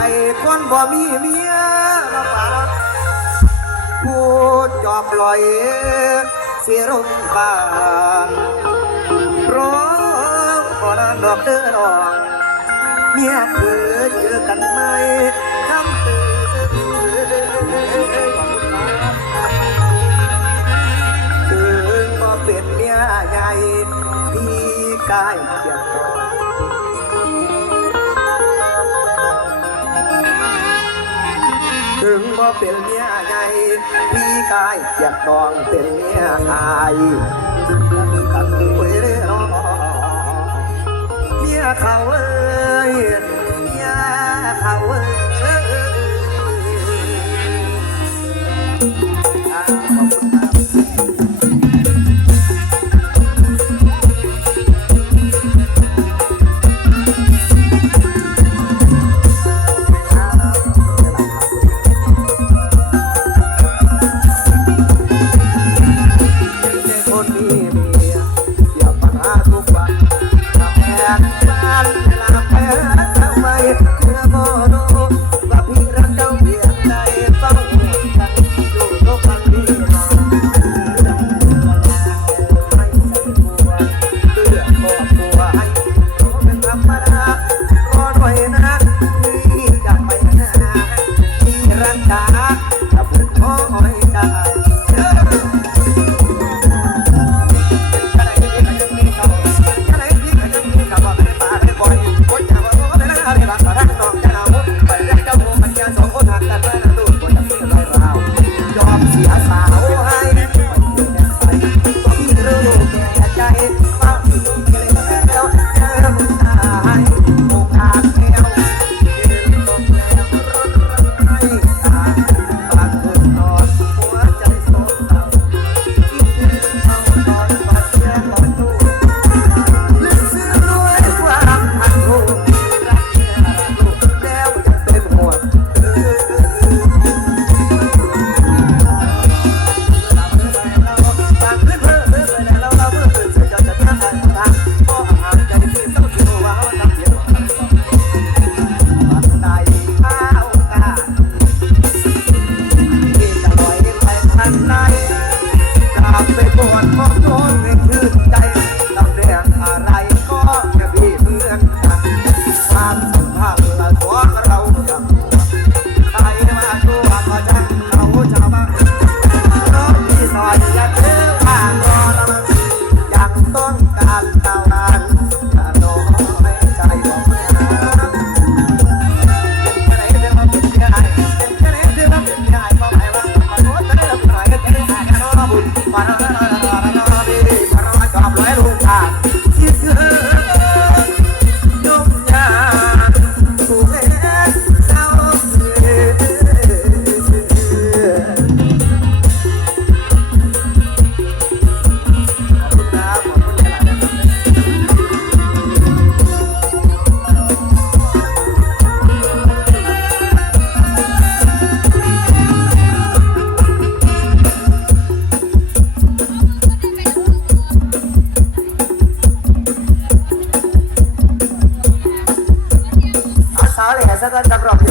ใจคนบ่มีเมียมาปาพูดจอบลอยเสียรมบานร้องก่อนดอกเด้อน้องเมียเพื่อเจอกันไหมคำเตือนถึงบ่เป็นเมียใหญ่พี่กายเกียบ งบ่เป็นเมียใหญ่พี่กายอยากตองเป็นเมียอายกันไปเรื่อยเมียเขาเอ้ mas agora tá dá pra